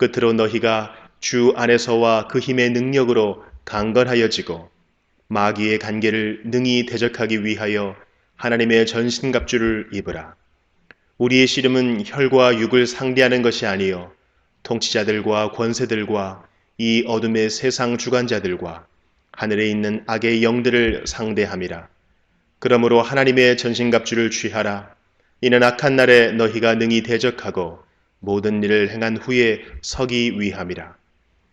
끝으로 너희가 주 안에서와 그 힘의 능력으로 강건하여지고 마귀의 간계를 능히 대적하기 위하여 하나님의 전신갑주를 입으라. 우리의 씨름은 혈과 육을 상대하는 것이 아니요 통치자들과 권세들과 이 어둠의 세상 주관자들과 하늘에 있는 악의 영들을 상대함이라. 그러므로 하나님의 전신갑주를 취하라. 이는 악한 날에 너희가 능히 대적하고 모든 일을 행한 후에 서기 위함이라.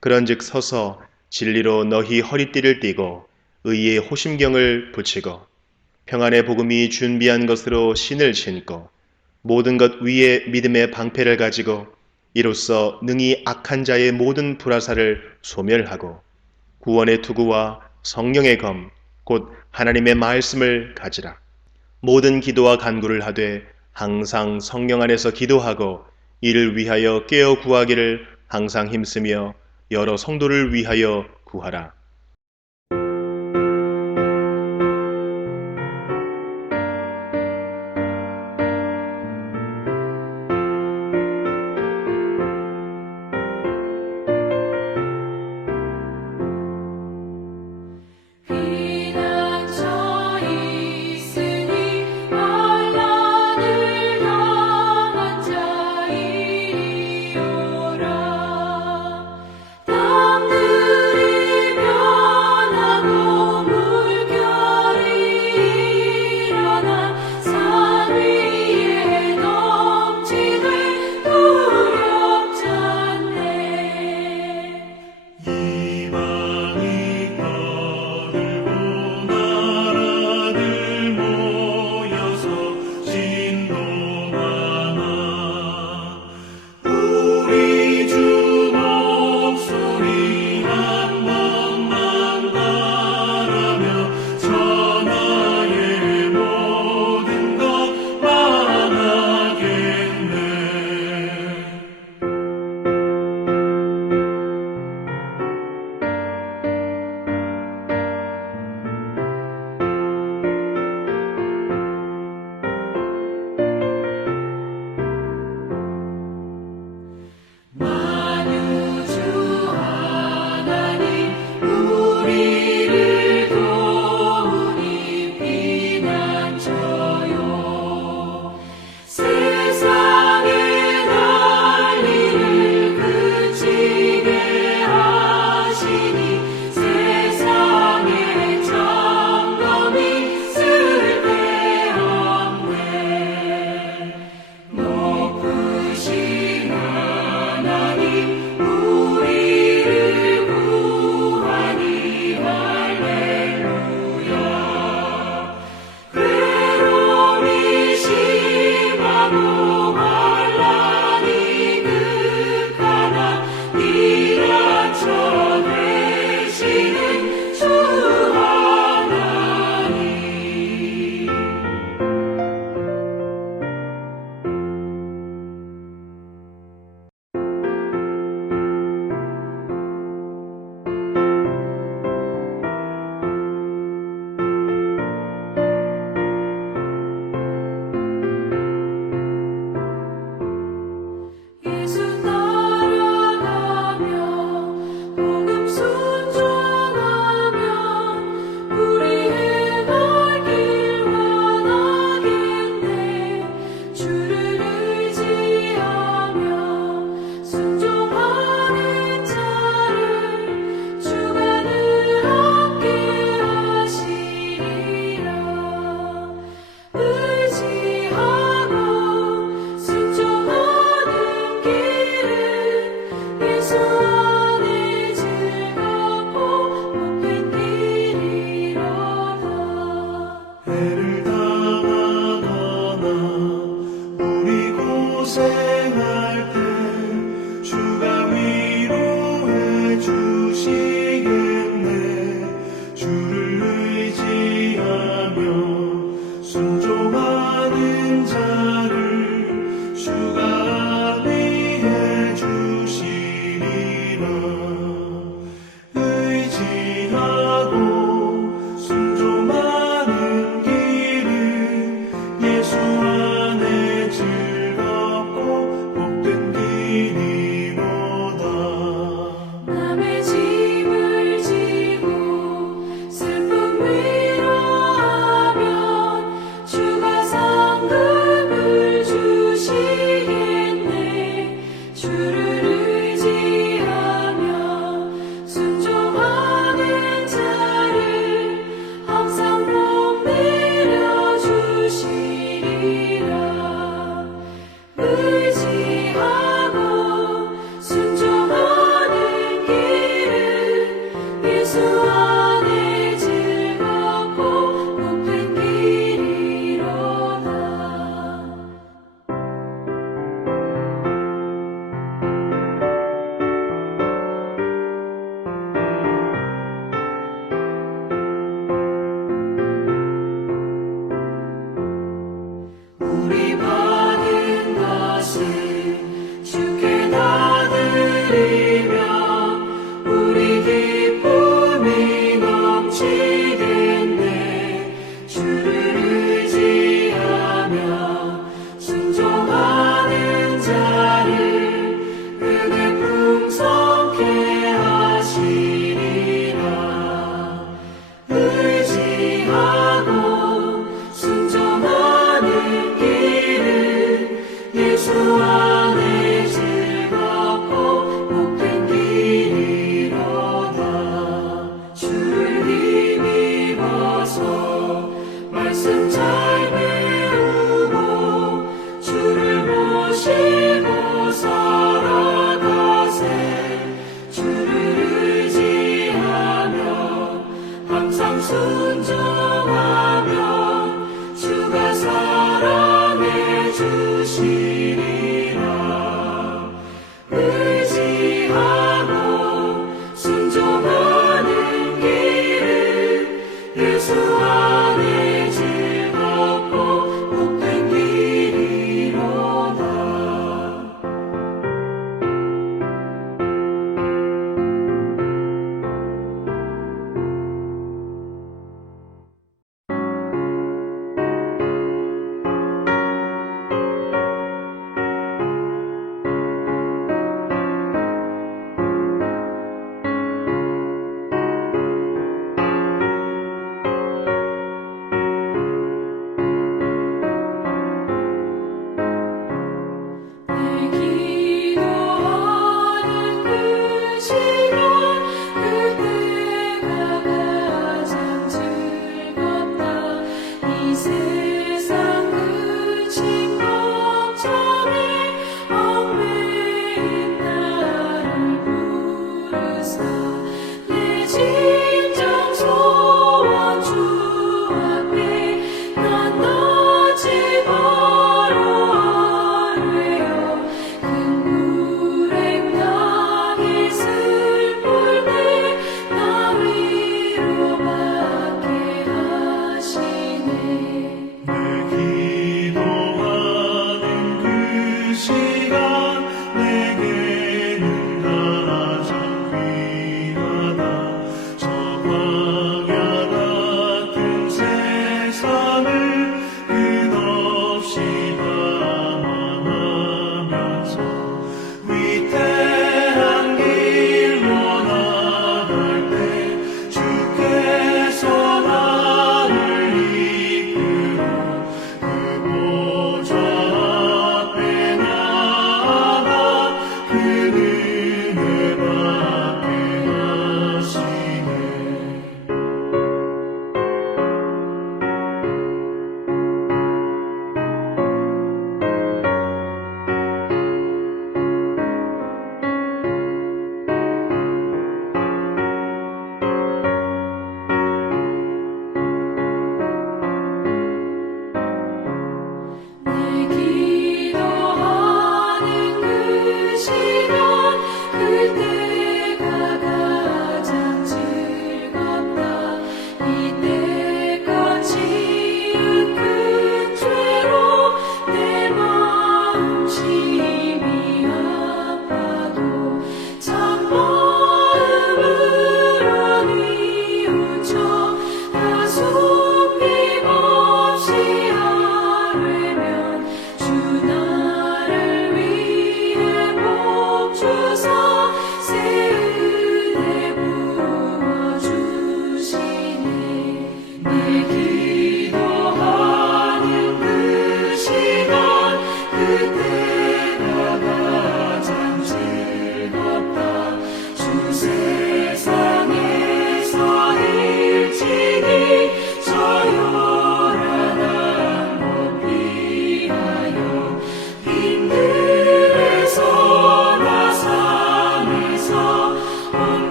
그런즉 서서 진리로 너희 허리띠를 띠고 의의 호심경을 붙이고 평안의 복음이 준비한 것으로 신을 신고 모든 것 위에 믿음의 방패를 가지고 이로써 능히 악한 자의 모든 불화살을 소멸하고 구원의 투구와 성령의 검 곧 하나님의 말씀을 가지라. 모든 기도와 간구를 하되 항상 성령 안에서 기도하고 이를 위하여 깨어 구하기를 항상 힘쓰며 여러 성도를 위하여 구하라. 피난처 있으니 환난을 당한 자이리오라. 땅들이 변하고 물결이 일어나 산 위에 넘치되 두렵지 않네. 이방이 떠들고 나라들 모여서 진동하나 우리 주 목소리 한 번만 바라며 천하의 모든 것 망하겠네. 만유주 하나님 우리를 도우니 피난처요. 세상의 난리를 그치게 하시니 세상의 점검이 쓸데없네. 높으신 하나님 우리를 구하니 할렐루야. 괴로움이 심하고 환난이 극하나 피난처 되시는 주 하나님. 자를 주가 안위해 주시리라. 의지하고 순종하는 길은 예수 안에 즐겁고 복된 길이로다. 남의 짐을 지고 슬픔 위로하면 주가 상급을 주시겠네. 주를 의지하며 순종하는 자를 항상 복 내려주시리라. 의지하고 순종하는 길은 예수 안에 즐겁고 복된 길이로다. 우리 받은 것은 주께 다 드리면 우리 기쁨이 넘치겠네. 주를 의지하며 순종하는 자를 은혜 풍성케 하시리라. 의지하고 순종하는 길은 예수 안에 즐겁고 복된 길이로다. 주를 힘입어서 말씀 잘 배우고 주를 모시고 살아가세. 주를 의지하며 항상 순종하면 주가 사랑해 주시리라. 의지하고 순종하는 길은 예수 안에 즐겁고 복된 길이로다.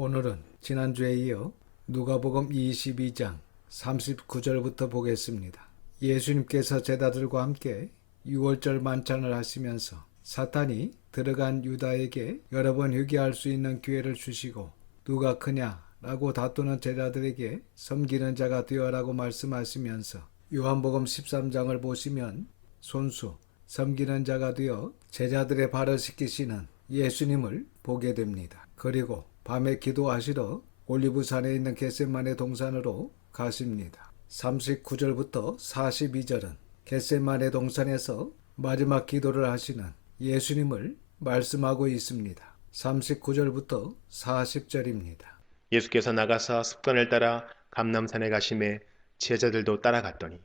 오늘은 지난주에 이어 누가복음 22장 39절부터 보겠습니다. 예수님께서 제자들과 함께 유월절 만찬을 하시면서 사탄이 들어간 유다에게 여러 번 회개할 수 있는 기회를 주시고 누가 크냐라고 다투는 제자들에게 섬기는 자가 되어라고 말씀하시면서 요한복음 13장을 보시면 손수 섬기는 자가 되어 제자들의 발을 씻기시는 예수님을 보게 됩니다. 그리고 밤에 기도하시러 올리브산에 있는 겟세마네 동산으로 가십니다. 39절부터 42절은 겟세마네 동산에서 마지막 기도를 하시는 예수님을 말씀하고 있습니다. 39절부터 40절입니다. 예수께서 나가사 습관을 따라 감람산에 가심에 제자들도 따라갔더니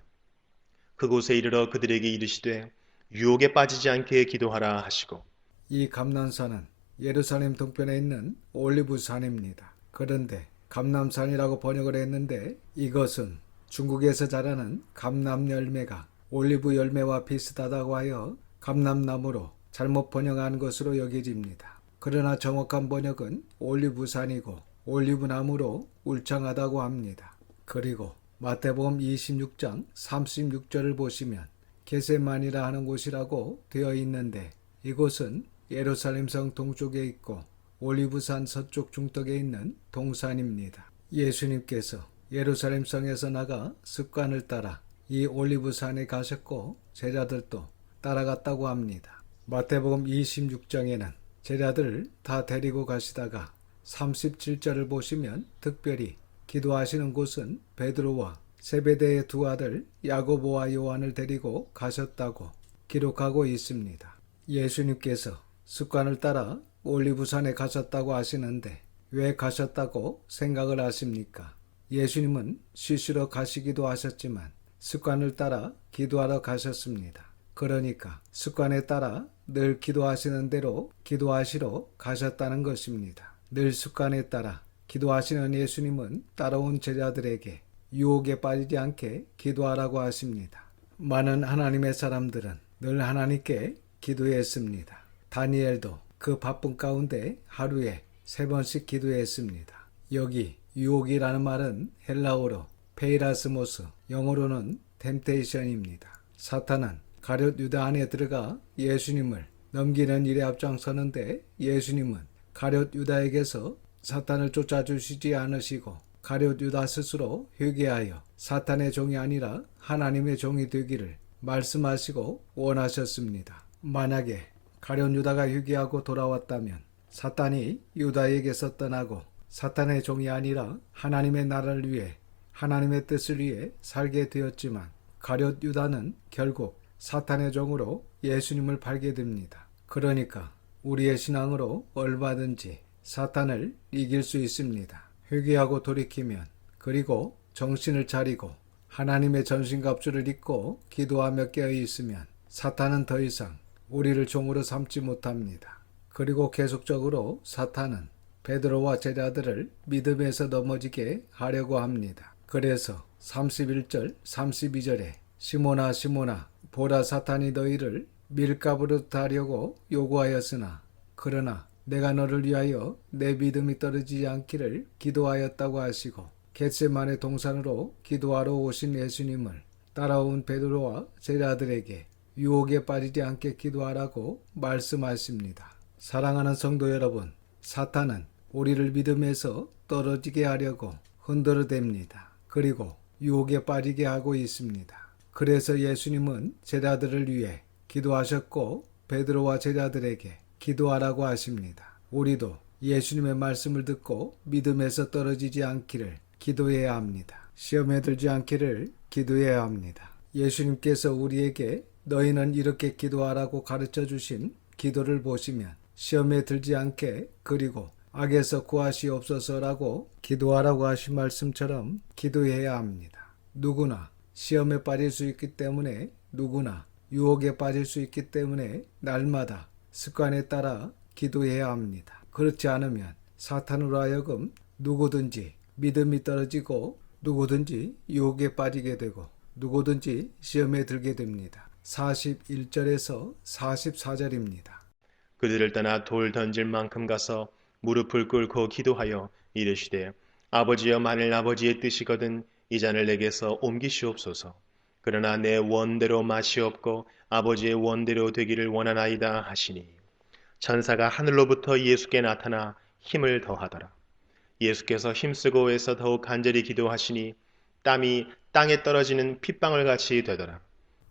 그곳에 이르러 그들에게 이르시되 유혹에 빠지지 않게 기도하라 하시고 이 감람산은 예루살렘 동편에 있는 올리브산입니다. 그런데 감람산이라고 번역을 했는데 이것은 중국에서 자라는 감람 열매가 올리브 열매와 비슷하다고 하여 감람나무로 잘못 번역한 것으로 여겨집니다. 그러나 정확한 번역은 올리브산이고 올리브나무로 울창하다고 합니다. 그리고 마태복음 26장 36절을 보시면 겟세마니라 하는 곳이라고 되어 있는데 이곳은 예루살렘성 동쪽에 있고 올리브산 서쪽 중턱에 있는 동산입니다. 예수님께서 예루살렘성에서 나가 습관을 따라 이 올리브산에 가셨고 제자들도 따라갔다고 합니다. 마태복음 26장에는 제자들을 다 데리고 가시다가 37절을 보시면 특별히 기도하시는 곳은 베드로와 세베대의 두 아들 야고보와 요한을 데리고 가셨다고 기록하고 있습니다. 예수님께서 습관을 따라 올리브산에 가셨다고 하시는데 왜 가셨다고 생각을 하십니까? 예수님은 쉬시러 가시기도 하셨지만 습관을 따라 기도하러 가셨습니다. 그러니까 습관에 따라 늘 기도하시는 대로 기도하시러 가셨다는 것입니다. 늘 습관에 따라 기도하시는 예수님은 따라온 제자들에게 유혹에 빠지지 않게 기도하라고 하십니다. 많은 하나님의 사람들은 늘 하나님께 기도했습니다. 다니엘도 그 바쁜 가운데 하루에 3번씩 기도했습니다. 여기 유혹이라는 말은 헬라어로 페이라스모스, 영어로는 템테이션입니다. 사탄은 가룟 유다 안에 들어가 예수님을 넘기는 일에 앞장서는데 예수님은 가룟 유다에게서 사탄을 쫓아주시지 않으시고 가룟 유다 스스로 회개하여 사탄의 종이 아니라 하나님의 종이 되기를 말씀하시고 원하셨습니다. 만약에 가룟 유다가 회개하고 돌아왔다면 사탄이 유다에게서 떠나고 사탄의 종이 아니라 하나님의 나라를 위해 하나님의 뜻을 위해 살게 되었지만 가룟 유다는 결국 사탄의 종으로 예수님을 팔게 됩니다. 그러니까 우리의 신앙으로 얼마든지 사탄을 이길 수 있습니다. 회개하고 돌이키면 그리고 정신을 차리고 하나님의 전신갑주를 입고 기도하며 깨어있으면 사탄은 더 이상 우리를 종으로 삼지 못합니다. 그리고 계속적으로 사탄은 베드로와 제자들을 믿음에서 넘어지게 하려고 합니다. 그래서 31절 32절에 시몬아 시몬아 보라 사탄이 너희를 밀가부로 하려고 요구하였으나 그러나 내가 너를 위하여 내 믿음이 떨어지지 않기를 기도하였다고 하시고 겟세마네 동산으로 기도하러 오신 예수님을 따라온 베드로와 제자들에게 유혹에 빠지지 않게 기도하라고 말씀하십니다. 사랑하는 성도 여러분, 사탄은 우리를 믿음에서 떨어지게 하려고 흔들어댑니다. 그리고 유혹에 빠지게 하고 있습니다. 그래서 예수님은 제자들을 위해 기도하셨고 베드로와 제자들에게 기도하라고 하십니다. 우리도 예수님의 말씀을 듣고 믿음에서 떨어지지 않기를 기도해야 합니다. 시험에 들지 않기를 기도해야 합니다. 예수님께서 우리에게 너희는 이렇게 기도하라고 가르쳐 주신 기도를 보시면 시험에 들지 않게 그리고 악에서 구하시옵소서라고 기도하라고 하신 말씀처럼 기도해야 합니다. 누구나 시험에 빠질 수 있기 때문에 누구나 유혹에 빠질 수 있기 때문에 날마다 습관에 따라 기도해야 합니다. 그렇지 않으면 사탄으로 하여금 누구든지 믿음이 떨어지고 누구든지 유혹에 빠지게 되고 누구든지 시험에 들게 됩니다. 41절에서 44절입니다. 그들을 떠나 돌 던질 만큼 가서 무릎을 꿇고 기도하여 이르시되 아버지여 만일 아버지의 뜻이거든 이 잔을 내게서 옮기시옵소서. 그러나 내 원대로 마시옵고 아버지의 원대로 되기를 원하나이다 하시니 천사가 하늘로부터 예수께 나타나 힘을 더하더라. 예수께서 힘쓰고 애써 더욱 간절히 기도하시니 땀이 땅에 떨어지는 핏방울 같이 되더라.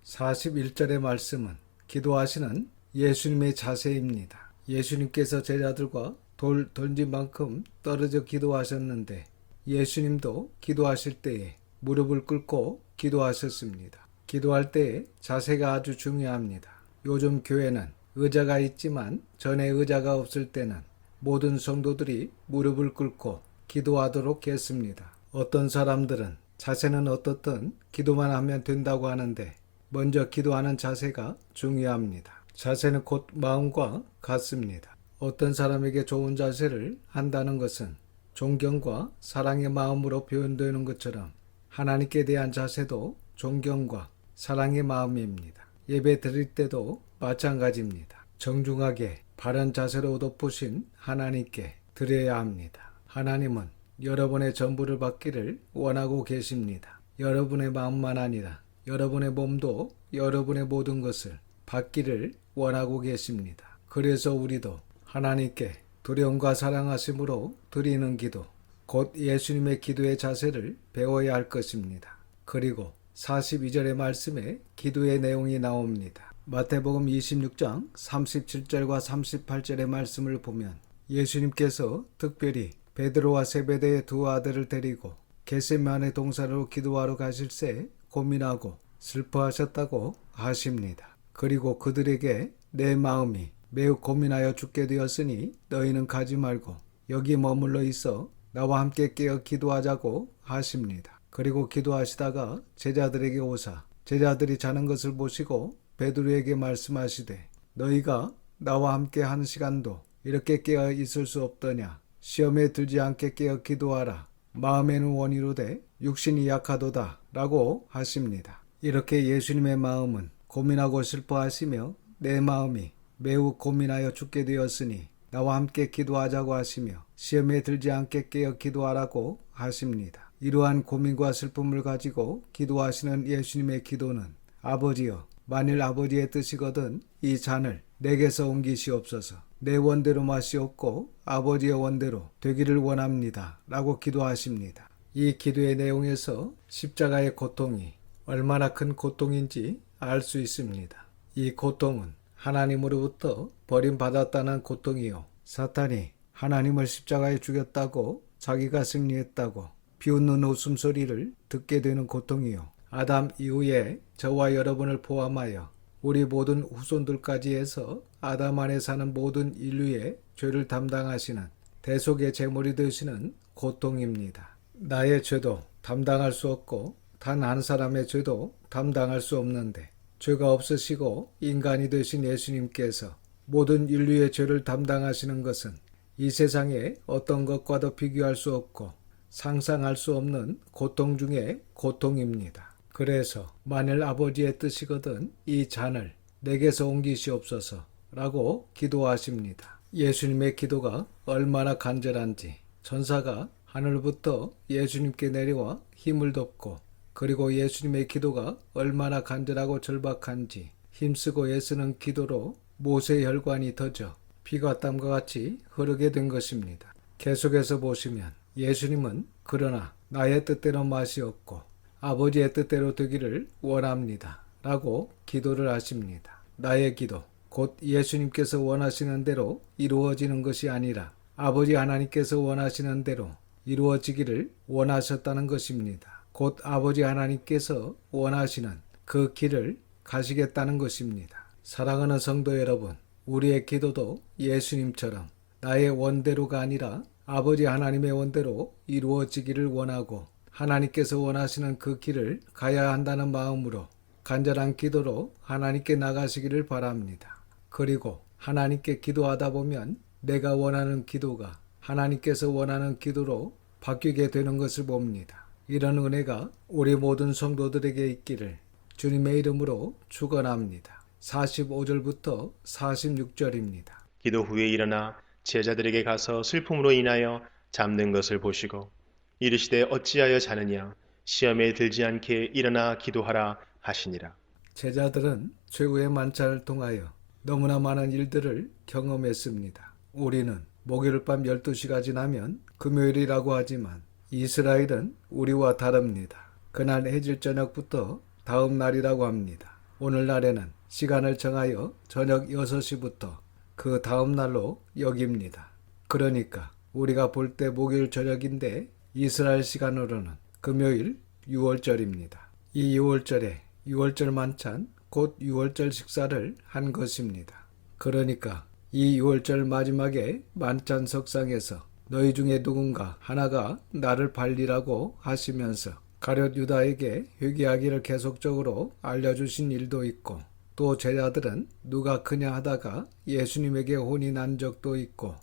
41절의 말씀은 기도하시는 예수님의 자세입니다. 예수님께서 제자들과 돌 던진 만큼 떨어져 기도하셨는데 예수님도 기도하실 때에 무릎을 꿇고 기도하셨습니다. 기도할 때의 자세가 아주 중요합니다. 요즘 교회는 의자가 있지만 전에 의자가 없을 때는 모든 성도들이 무릎을 꿇고 기도하도록 했습니다. 어떤 사람들은 자세는 어떻든 기도만 하면 된다고 하는데 먼저 기도하는 자세가 중요합니다. 자세는 곧 마음과 같습니다. 어떤 사람에게 좋은 자세를 한다는 것은 존경과 사랑의 마음으로 표현되는 것처럼 하나님께 대한 자세도 존경과 사랑의 마음입니다. 예배 드릴 때도 마찬가지입니다. 정중하게 바른 자세로 덮으신 하나님께 드려야 합니다. 하나님은 여러분의 전부를 받기를 원하고 계십니다. 여러분의 마음만 아니라 여러분의 몸도 여러분의 모든 것을 받기를 원하고 계십니다. 그래서 우리도 하나님께 두려움과 사랑하심으로 드리는 기도, 곧 예수님의 기도의 자세를 배워야 할 것입니다. 그리고 42절의 말씀에 기도의 내용이 나옵니다. 마태복음 26장 37절과 38절의 말씀을 보면 예수님께서 특별히 베드로와 세베대의 두 아들을 데리고 겟세마네 동산으로 기도하러 가실새 고민하고 슬퍼하셨다고 하십니다. 그리고 그들에게 내 마음이 매우 고민하여 죽게 되었으니 너희는 가지 말고 여기 머물러 있어 나와 함께 깨어 기도하자고 하십니다. 그리고 기도하시다가 제자들에게 오사 제자들이 자는 것을 보시고 베드로에게 말씀하시되 너희가 나와 함께 한 시간도 이렇게 깨어 있을 수 없더냐. 시험에 들지 않게 깨어 기도하라. 마음에는 원이로되 육신이 약하도다 라고 하십니다. 이렇게 예수님의 마음은 고민하고 슬퍼하시며 내 마음이 매우 고민하여 죽게 되었으니 나와 함께 기도하자고 하시며 시험에 들지 않게 깨어 기도하라고 하십니다. 이러한 고민과 슬픔을 가지고 기도하시는 예수님의 기도는 아버지여 만일 아버지의 뜻이거든 이 잔을 내게서 옮기시옵소서. 내 원대로 마시옵고 아버지의 원대로 되기를 원합니다 라고 기도하십니다. 이 기도의 내용에서 십자가의 고통이 얼마나 큰 고통인지 알 수 있습니다. 이 고통은 하나님으로부터 버림받았다는 고통이요. 사탄이 하나님을 십자가에 죽였다고 자기가 승리했다고 비웃는 웃음소리를 듣게 되는 고통이요. 아담 이후에 저와 여러분을 포함하여 우리 모든 후손들까지 해서 아담 안에 사는 모든 인류의 죄를 담당하시는 대속의 제물이 되시는 고통입니다. 나의 죄도 담당할 수 없고 단 한 사람의 죄도 담당할 수 없는데 죄가 없으시고 인간이 되신 예수님께서 모든 인류의 죄를 담당하시는 것은 이 세상의 어떤 것과도 비교할 수 없고 상상할 수 없는 고통 중에 고통입니다. 그래서 만일 아버지의 뜻이거든 이 잔을 내게서 옮기시옵소서 라고 기도하십니다. 예수님의 기도가 얼마나 간절한지 천사가 하늘부터 예수님께 내려와 힘을 덮고 그리고 예수님의 기도가 얼마나 간절하고 절박한지 힘쓰고 애쓰는 기도로 모세의 혈관이 터져 피가 땀과 같이 흐르게 된 것입니다. 계속해서 보시면 예수님은 그러나 나의 뜻대로 마시옵고 아버지의 뜻대로 되기를 원합니다 라고 기도를 하십니다. 나의 기도, 곧 예수님께서 원하시는 대로 이루어지는 것이 아니라 아버지 하나님께서 원하시는 대로 이루어지기를 원하셨다는 것입니다. 곧 아버지 하나님께서 원하시는 그 길을 가시겠다는 것입니다. 사랑하는 성도 여러분, 우리의 기도도 예수님처럼 나의 원대로가 아니라 아버지 하나님의 원대로 이루어지기를 원하고 하나님께서 원하시는 그 길을 가야 한다는 마음으로 간절한 기도로 하나님께 나가시기를 바랍니다. 그리고 하나님께 기도하다 보면 내가 원하는 기도가 하나님께서 원하는 기도로 바뀌게 되는 것을 봅니다. 이런 은혜가 우리 모든 성도들에게 있기를 주님의 이름으로 축원합니다. 45절부터 46절입니다. 기도 후에 일어나 제자들에게 가서 슬픔으로 인하여 잠든 것을 보시고 이르시되 어찌하여 자느냐 시험에 들지 않게 일어나 기도하라 하시니라. 제자들은 최후의 만찬을 통하여 너무나 많은 일들을 경험했습니다. 우리는 목요일 밤 12시가 지나면 금요일이라고 하지만 이스라엘은 우리와 다릅니다. 그날 해질 저녁부터 다음 날이라고 합니다. 오늘날에는 시간을 정하여 저녁 6시부터 그 다음 날로 여깁니다. 그러니까 우리가 볼 때 목요일 저녁인데 이스라엘 시간으로는 금요일 6월절입니다. 이 6월절에 6월절 만찬 곧 6월절 식사를 한 것입니다. 그러니까 이 6월절 마지막에 만찬 석상에서 너희 중에 누군가 하나가 나를 발리라고 하시면서 가룟 유다에게 회개하기를 계속적으로 알려주신 일도 있고 또 제자들은 누가 크냐 하다가 예수님에게 혼이 난 적도 있고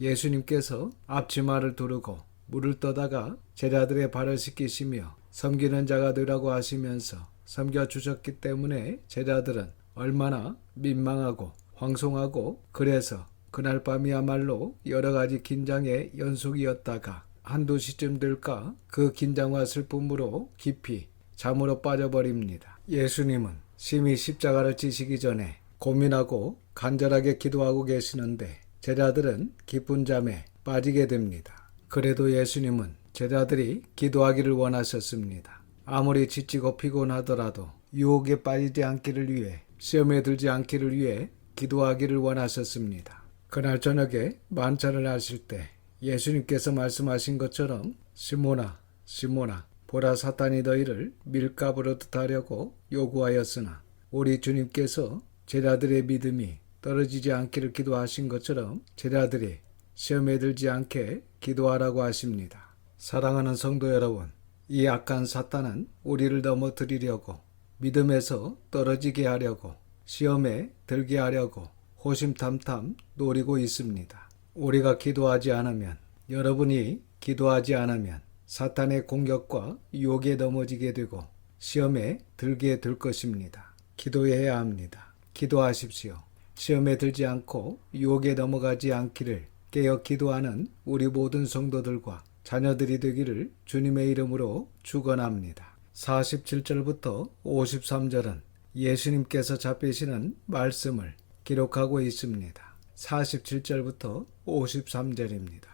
예수님께서 앞치마를 두르고 물을 떠다가 제자들의 발을 씻기시며 섬기는 자가 되라고 하시면서 섬겨주셨기 때문에 제자들은 얼마나 민망하고 황송하고 그래서 그날 밤이야말로 여러 가지 긴장의 연속이었다가 한두 시쯤 될까 그 긴장과 슬픔으로 깊이 잠으로 빠져버립니다. 예수님은 심히 십자가를 지시기 전에 고민하고 간절하게 기도하고 계시는데 제자들은 깊은 잠에 빠지게 됩니다. 그래도 예수님은 제자들이 기도하기를 원하셨습니다. 아무리 지치고 피곤하더라도 유혹에 빠지지 않기를 위해 시험에 들지 않기를 위해 기도하기를 원하셨습니다. 그날 저녁에 만찬을 하실 때 예수님께서 말씀하신 것처럼 시몬아 시몬아 보라 사탄이 너희를 밀가부르듯 하려고 요구하였으나 우리 주님께서 제자들의 믿음이 떨어지지 않기를 기도하신 것처럼 제자들이 시험에 들지 않게 기도하라고 하십니다. 사랑하는 성도 여러분, 이 악한 사탄은 우리를 넘어뜨리려고 믿음에서 떨어지게 하려고 시험에 들게 하려고 호심탐탐 노리고 있습니다. 우리가 기도하지 않으면 여러분이 기도하지 않으면 사탄의 공격과 유혹에 넘어지게 되고 시험에 들게 될 것입니다. 기도해야 합니다. 기도하십시오. 시험에 들지 않고 유혹에 넘어가지 않기를 깨어 기도하는 우리 모든 성도들과 자녀들이 되기를 주님의 이름으로 축원합니다. 47절부터 53절은 예수님께서 잡히시는 말씀을 기록하고 있습니다. 47절부터 53절입니다.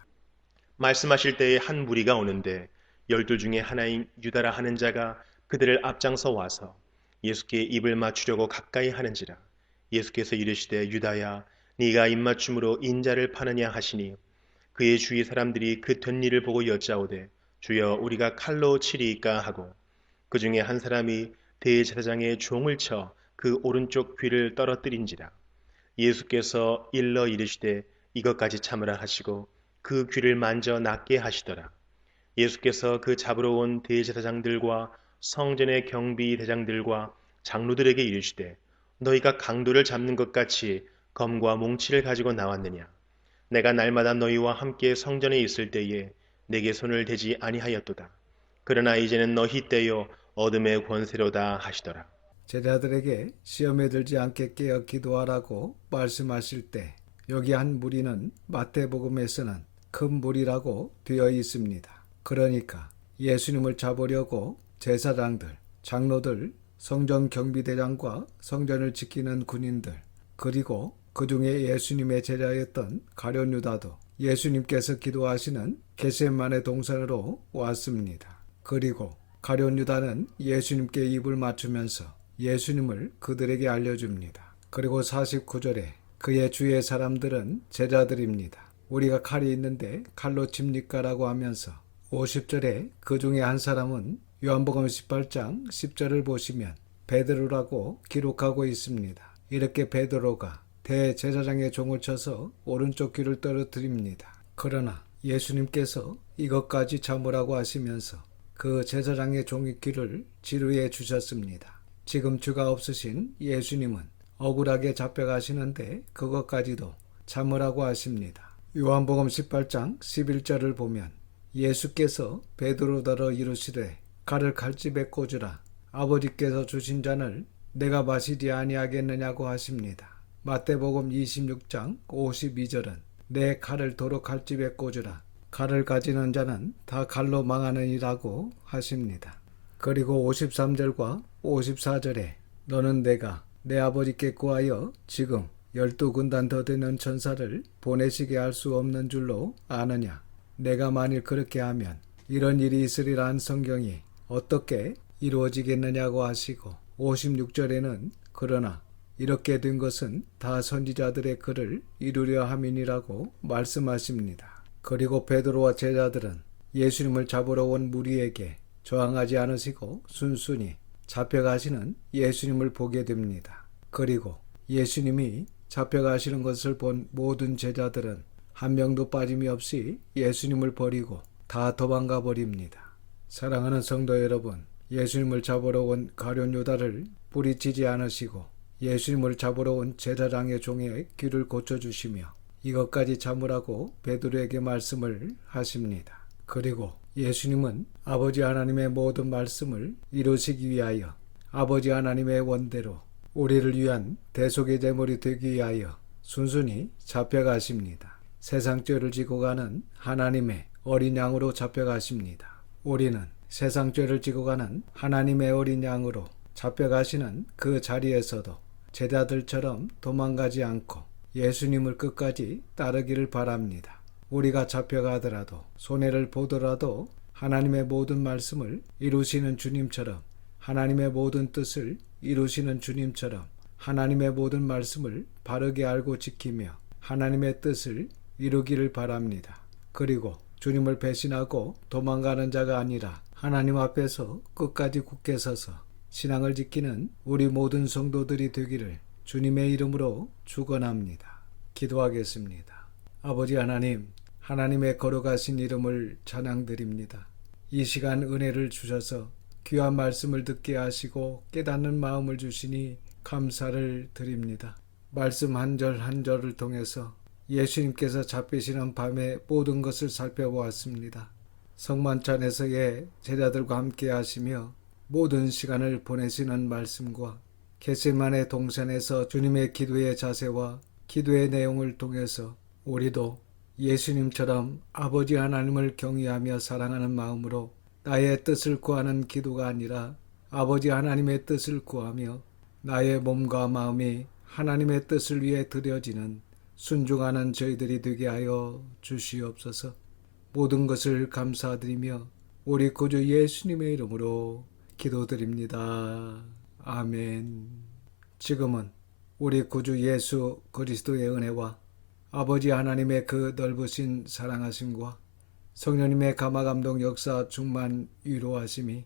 말씀하실 때에 한 무리가 오는데 12 중에 하나인 유다라 하는 자가 그들을 앞장서 와서 예수께 입을 맞추려고 가까이 하는지라. 예수께서 이르시되 유다야 네가 입맞춤으로 인자를 파느냐 하시니 그의 주위 사람들이 그 된 일을 보고 여짜오되 주여 우리가 칼로 치리이까 하고 그 중에 한 사람이 대제사장의 종을 쳐 그 오른쪽 귀를 떨어뜨린지라. 예수께서 일러 이르시되 이것까지 참으라 하시고 그 귀를 만져 낫게 하시더라. 예수께서 그 잡으러 온 대제사장들과 성전의 경비 대장들과 장로들에게 이르시되 너희가 강도를 잡는 것 같이 검과 몽치를 가지고 나왔느냐. 내가 날마다 너희와 함께 성전에 있을 때에 내게 손을 대지 아니하였도다. 그러나 이제는 너희 때요 어둠의 권세로다 하시더라. 제자들에게 시험에 들지 않게 깨어 기도하라고 말씀하실 때 여기 한 무리는 마태복음에서는 큰 무리라고 되어 있습니다. 그러니까 예수님을 잡으려고 제사장들, 장로들, 성전 경비대장과 성전을 지키는 군인들 그리고 그 중에 예수님의 제자였던 가룟 유다도 예수님께서 기도하시는 겟세마네 동산으로 왔습니다. 그리고 가룟 유다는 예수님께 입을 맞추면서 예수님을 그들에게 알려줍니다. 그리고 49절에 그의 주위의 사람들은 제자들입니다. 우리가 칼이 있는데 칼로 칩니까? 라고 하면서 50절에 그 중에 한 사람은 요한복음 18장 10절을 보시면 베드로라고 기록하고 있습니다. 이렇게 베드로가 대제사장의 종을 쳐서 오른쪽 귀를 떨어뜨립니다. 그러나 예수님께서 이것까지 참으라고 하시면서 그 제사장의 종의 귀를 치료해 주셨습니다. 지금 죄가 없으신 예수님은 억울하게 잡혀가시는데 그것까지도 참으라고 하십니다. 요한복음 18장 11절을 보면 예수께서 베드로더러 이르시되 칼을 칼집에 꽂으라. 아버지께서 주신 잔을 내가 마시지 아니하겠느냐고 하십니다. 마태복음 26장 52절은 내 칼을 도로 칼집에 꽂으라. 칼을 가지는 자는 다 칼로 망하느니라고 하십니다. 그리고 53절과 54절에 너는 내가 내 아버지께 구하여 지금 12군단 더 되는 천사를 보내시게 할 수 없는 줄로 아느냐. 내가 만일 그렇게 하면 이런 일이 있으리라 한 성경이 어떻게 이루어지겠느냐고 하시고 56절에는 그러나 이렇게 된 것은 다 선지자들의 글을 이루려 함이니라고 말씀하십니다. 그리고 베드로와 제자들은 예수님을 잡으러 온 무리에게 저항하지 않으시고 순순히 잡혀가시는 예수님을 보게 됩니다. 그리고 예수님이 잡혀가시는 것을 본 모든 제자들은 한 명도 빠짐이 없이 예수님을 버리고 다 도망가 버립니다. 사랑하는 성도 여러분, 예수님을 잡으러 온 가룟 유다를 뿌리치지 않으시고 예수님을 잡으러 온 제사장의 종의 귀를 고쳐주시며 이것까지 참으라고 베드로에게 말씀을 하십니다. 그리고 예수님은 아버지 하나님의 모든 말씀을 이루시기 위하여 아버지 하나님의 원대로 우리를 위한 대속의 제물이 되기 위하여 순순히 잡혀가십니다. 세상 죄를 지고 가는 하나님의 어린 양으로 잡혀가십니다. 우리는 세상 죄를 지고 가는 하나님의 어린 양으로 잡혀가시는 그 자리에서도 제자들처럼 도망가지 않고 예수님을 끝까지 따르기를 바랍니다. 우리가 잡혀가더라도 손해를 보더라도 하나님의 모든 말씀을 이루시는 주님처럼 하나님의 모든 뜻을 이루시는 주님처럼 하나님의 모든 말씀을 바르게 알고 지키며 하나님의 뜻을 이루기를 바랍니다. 그리고 주님을 배신하고 도망가는 자가 아니라 하나님 앞에서 끝까지 굳게 서서 신앙을 지키는 우리 모든 성도들이 되기를 주님의 이름으로 축원합니다. 기도하겠습니다. 아버지 하나님, 하나님의 거룩하신 이름을 찬양드립니다. 이 시간 은혜를 주셔서 귀한 말씀을 듣게 하시고 깨닫는 마음을 주시니 감사를 드립니다. 말씀 한 절 한 절을 통해서 예수님께서 잡히시는 밤에 모든 것을 살펴보았습니다. 성만찬에서의 제자들과 함께 하시며 모든 시간을 보내시는 말씀과 겟세마네 동산에서 주님의 기도의 자세와 기도의 내용을 통해서 우리도 예수님처럼 아버지 하나님을 경외하며 사랑하는 마음으로 나의 뜻을 구하는 기도가 아니라 아버지 하나님의 뜻을 구하며 나의 몸과 마음이 하나님의 뜻을 위해 드려지는 순종하는 저희들이 되게 하여 주시옵소서. 모든 것을 감사드리며 우리 구주 예수님의 이름으로 기도드립니다. 아멘. 지금은 우리 구주 예수 그리스도의 은혜와 아버지 하나님의 그 넓으신 사랑하심과 성령님의 감화감동 역사 충만 위로하심이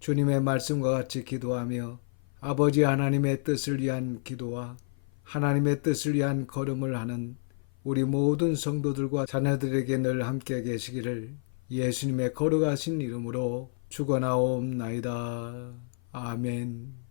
주님의 말씀과 같이 기도하며 아버지 하나님의 뜻을 위한 기도와 하나님의 뜻을 위한 걸음을 하는 우리 모든 성도들과 자녀들에게 늘 함께 계시기를 예수님의 거룩하신 이름으로 축원하옵나이다. 아멘.